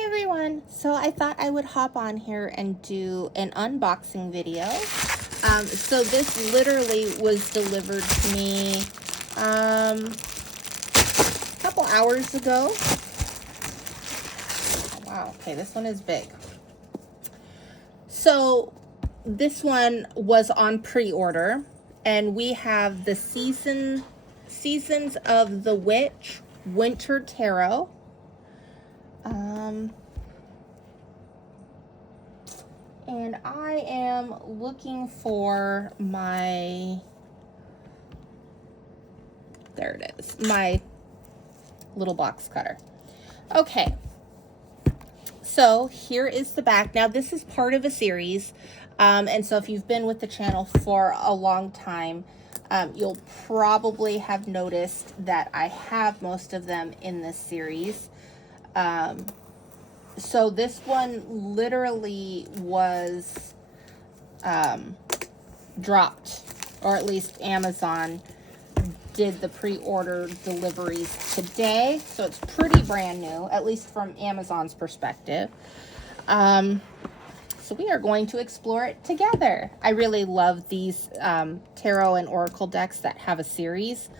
Hi everyone! So I thought I would hop on here and do an unboxing video. So this literally was delivered to me a couple hours ago. Oh, wow, okay, this one is big. So this one was on pre-order, and we have the Seasons of the Witch Winter Tarot. And I am looking for my, there it is, my little box cutter. Okay, so here is the back. Now this is part of a series, and so if you've been with the channel for a long time, you'll probably have noticed that I have most of them in this series. So this one literally was dropped, or at least Amazon did the pre-order deliveries today. So it's pretty brand new, at least from Amazon's perspective. So we are going to explore it together. I really love these tarot and oracle decks that have a series.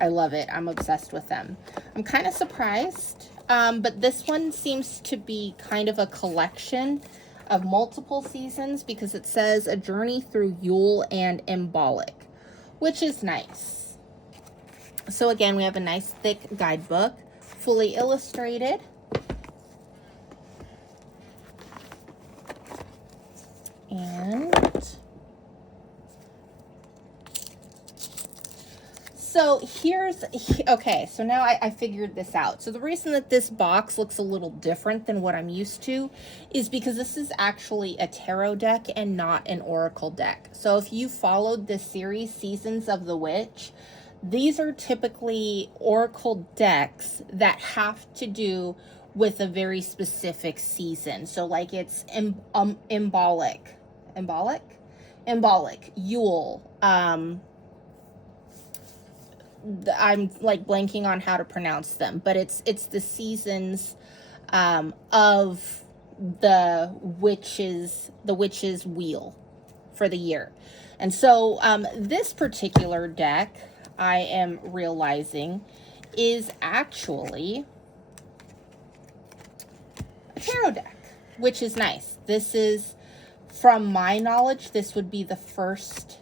I love it. I'm obsessed with them. I'm kind of surprised. But this one seems to be kind of a collection of multiple seasons because it says a journey through Yule and Embolic, which is nice. So again, we have a nice thick guidebook, fully illustrated. And so okay, so now I figured this out. So the reason that this box looks a little different than what I'm used to is because this is actually a tarot deck and not an oracle deck. So if you followed this series, Seasons of the Witch, these are typically oracle decks that have to do with a very specific season. So like it's Embolic, Yule, I'm like blanking on how to pronounce them, but it's the seasons of the witch's wheel for the year. And so this particular deck, I am realizing, is actually a tarot deck, which is nice. This is, from my knowledge, this would be the first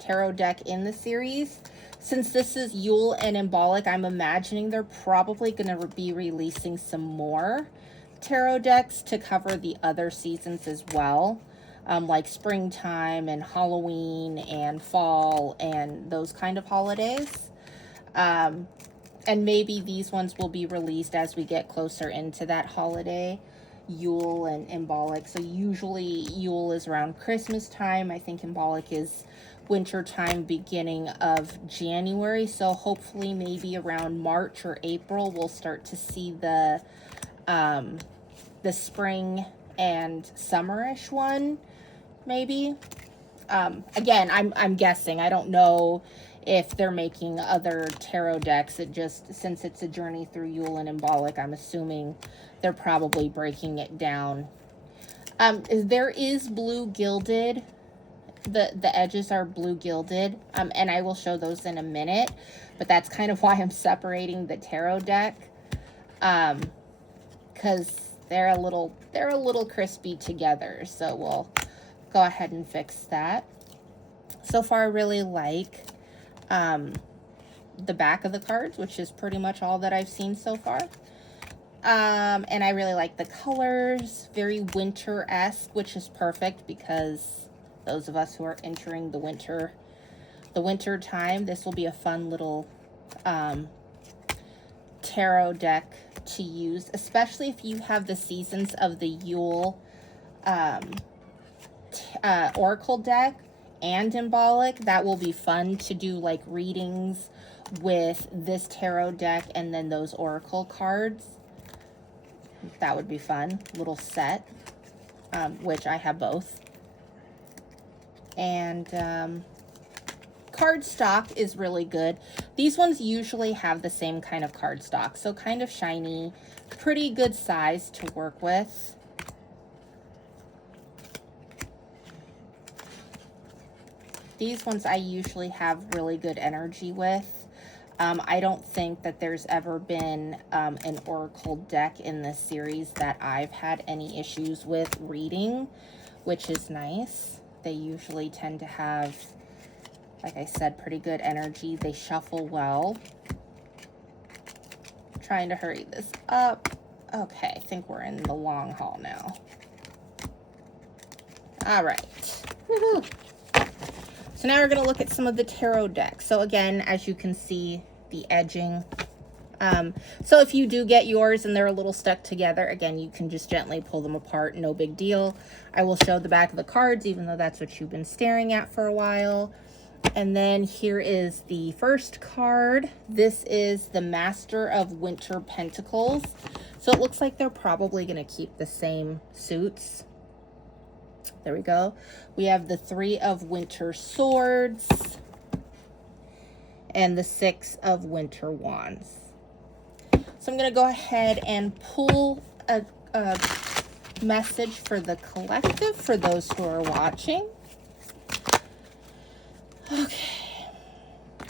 tarot deck in the series. Since this is Yule and Embolic, I'm imagining they're probably going to be releasing some more tarot decks to cover the other seasons as well, like springtime and Halloween and fall and those kind of holidays. And maybe these ones will be released as we get closer into that holiday, Yule and Embolic. So usually Yule is around Christmas time. I think Embolic is winter time, beginning of January. So hopefully maybe around March or April we'll start to see the spring and summerish one, maybe. Again, I'm guessing. I don't know if they're making other tarot decks. It just, since it's a journey through Yule and Embolic, I'm assuming they're probably breaking it down. There is blue gilded. The edges are blue gilded, and I will show those in a minute, but that's kind of why I'm separating the tarot deck, because they're a little crispy together. So we'll go ahead and fix that. So far, I really like the back of the cards, which is pretty much all that I've seen so far. And I really like the colors, very winter-esque, which is perfect because those of us who are entering the winter time, this will be a fun little tarot deck to use, especially if you have the Seasons of the Yule oracle deck and Embolic. That will be fun to do, like readings with this tarot deck and then those oracle cards. That would be fun, little set, which I have both. And card stock is really good. These ones usually have the same kind of cardstock, so kind of shiny, pretty good size to work with. These ones I usually have really good energy with. I don't think that there's ever been an Oracle deck in this series that I've had any issues with reading, which is nice. They usually tend to have, like I said, pretty good energy. They shuffle well. Trying to hurry this up. Okay, I think we're in the long haul now. All right. Woohoo! So now we're going to look at some of the tarot decks. So again, as you can see, the edging. So if you do get yours and they're a little stuck together, again, you can just gently pull them apart. No big deal. I will show the back of the cards, even though that's what you've been staring at for a while. And then here is the first card. This is the Master of Winter Pentacles. So it looks like they're probably going to keep the same suits. There we go. We have the Three of Winter Swords and the Six of Winter Wands. So I'm going to go ahead and pull a message for the collective for those who are watching. Okay.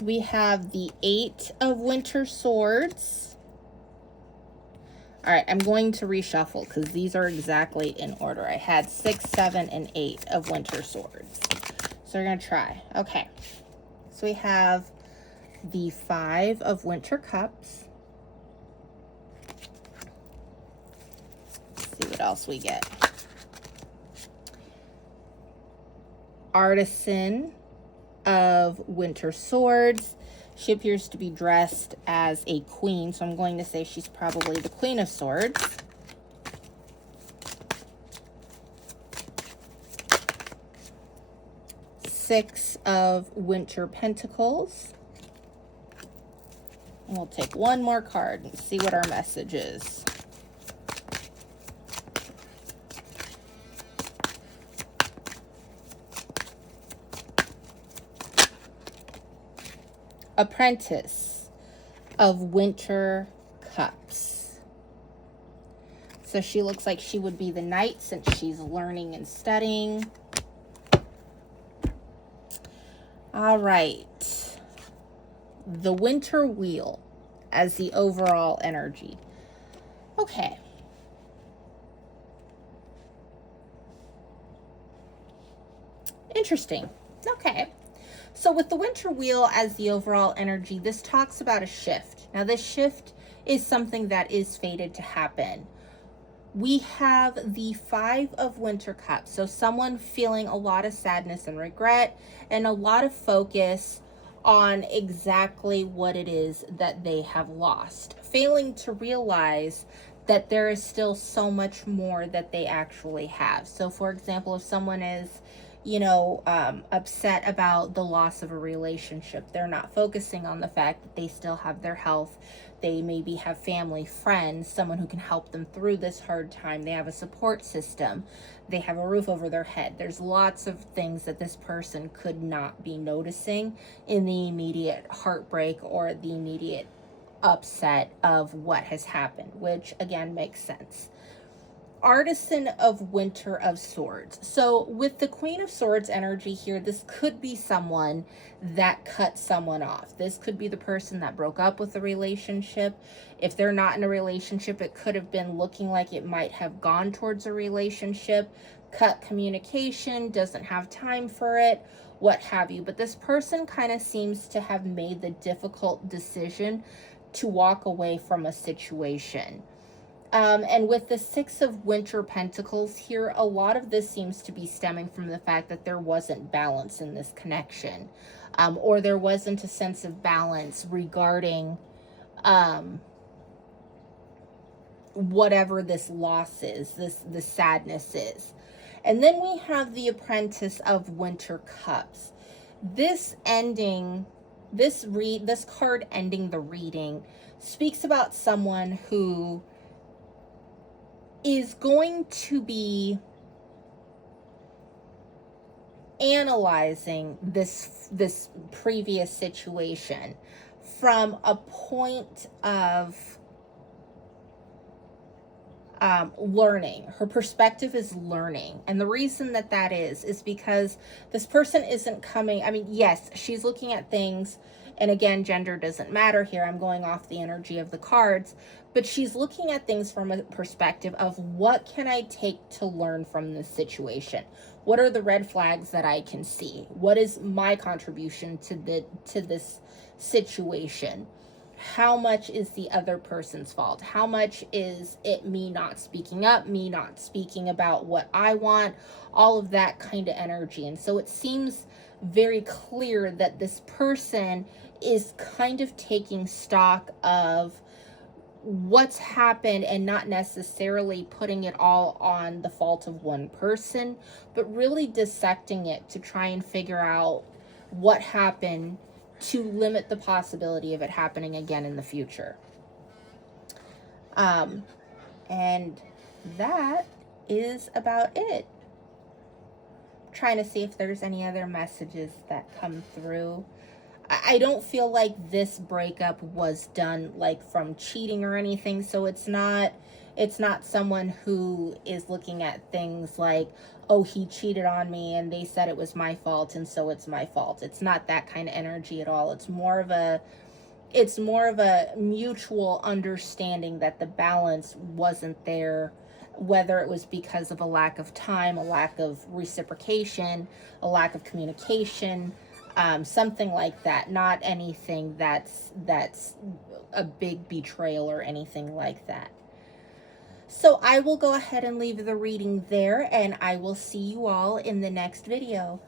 We have the Eight of Winter Swords. All right, I'm going to reshuffle because these are exactly in order. I had 6, 7, and 8 of Winter Swords. So we're going to try. Okay. So we have the 5 of Winter Cups. Let's see what else we get. Artisan of Winter Swords. She appears to be dressed as a queen, so I'm going to say she's probably the Queen of Swords. Six of Winter Pentacles. And we'll take one more card and see what our message is. Apprentice of Winter Cups. So she looks like she would be the knight since she's learning and studying. All right. The Winter Wheel as the overall energy. Okay. Interesting. Okay. So with the Winter Wheel as the overall energy, this talks about a shift. Now this shift is something that is fated to happen. We have the 5 of Winter Cups. So someone feeling a lot of sadness and regret and a lot of focus on exactly what it is that they have lost, failing to realize that there is still so much more that they actually have. So for example, if someone is, upset about the loss of a relationship, they're not focusing on the fact that they still have their health. They maybe have family, friends, someone who can help them through this hard time. They have a support system. They have a roof over their head. There's lots of things that this person could not be noticing in the immediate heartbreak or the immediate upset of what has happened, which again makes sense. Artisan of Winter of Swords. So with the Queen of Swords energy here, this could be someone that cut someone off. This could be the person that broke up with a relationship. If they're not in a relationship, it could have been looking like it might have gone towards a relationship, cut communication, doesn't have time for it, what have you. But this person kind of seems to have made the difficult decision to walk away from a situation. And with the 6 of Winter Pentacles here, a lot of this seems to be stemming from the fact that there wasn't balance in this connection, or there wasn't a sense of balance regarding whatever this loss is, the sadness is. And then we have the Apprentice of Winter Cups. This ending, this card ending the reading speaks about someone who is going to be analyzing this previous situation from a point of learning. Her perspective is learning. And the reason that that is because this person isn't coming, I mean, yes, she's looking at things, and again, gender doesn't matter here. I'm going off the energy of the cards, but she's looking at things from a perspective of what can I take to learn from this situation? What are the red flags that I can see? What is my contribution to this situation? How much is the other person's fault? How much is it me not speaking up, me not speaking about what I want, all of that kind of energy? And so it seems very clear that this person is kind of taking stock of what's happened and not necessarily putting it all on the fault of one person, but really dissecting it to try and figure out what happened to limit the possibility of it happening again in the future. And that is about it. Trying to see if there's any other messages that come through. I don't feel like this breakup was done like from cheating or anything, so it's not someone who is looking at things like, oh, he cheated on me and they said it was my fault and so it's my fault. It's not that kind of energy at all. It's more of a mutual understanding that the balance wasn't there, whether it was because of a lack of time, a lack of reciprocation, a lack of communication, something like that. Not anything that's a big betrayal or anything like that. So I will go ahead and leave the reading there, and I will see you all in the next video.